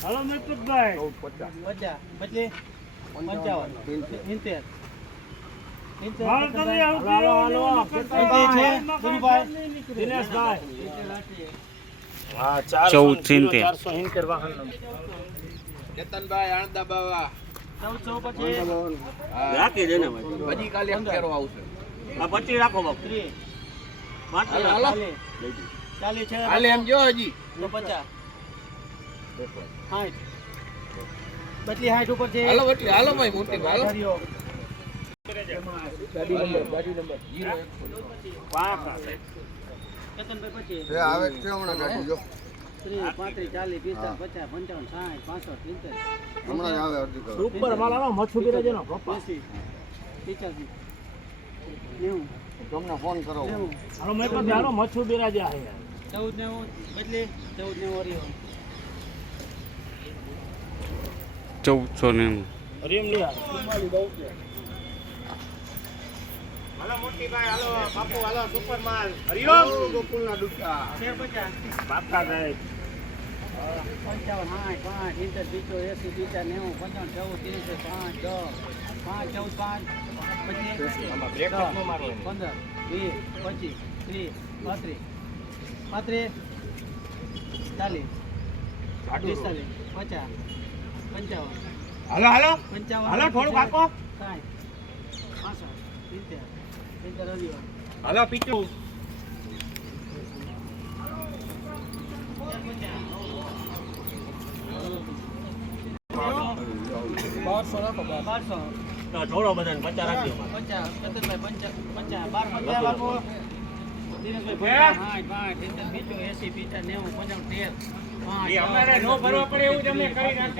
Halo Mekut Bay. 50 55 70 Chetanbhai આણંદા બાવા 14 રાખી દે ને હજી કાલે એક ફેરો આવશે આ 25 રાખો બાપ હાલો ચાલી છે હાલે એમ જો હજી 50 60 બટલી 60 ઉપર છે હાલો બટલી હાલો ભાઈ મોટી હાલો ગાડી નંબર 01 ચેતનભાઈ 25 આવે છે હમણાં ગાડી જો 30 35 40 50 55 60 65 70 હમણાં આવે અડધી કલાક ઉપર માલાનો મચ્છુ બિરાજે નો 80 85 90 તમને ફોન કરો હાલો મેં પણ હાલો મચ્છુ બિરાજે આ 14 90 બદલે 14 90 ઓરિયો 1490 હરિયમ લે બહુ છે હાલો મોટી ભાઈ હાલો બાપુ હાલો સુપર માલ હરિયમ ગોકુલના દુકા 50 બાપા સાહેબ 55 60 હાલો હાલો 55 હાલો થોડું કાકો 60 હાલો પીચું થોડો બધાને 50 રાખજો 50 ચેતનભાઈ 50 12 લેવાનું દિનેશભાઈ 50 60 80 85 90 95 13 5 અમારે નો ભરવા પડે એવું તમે કરી નાખો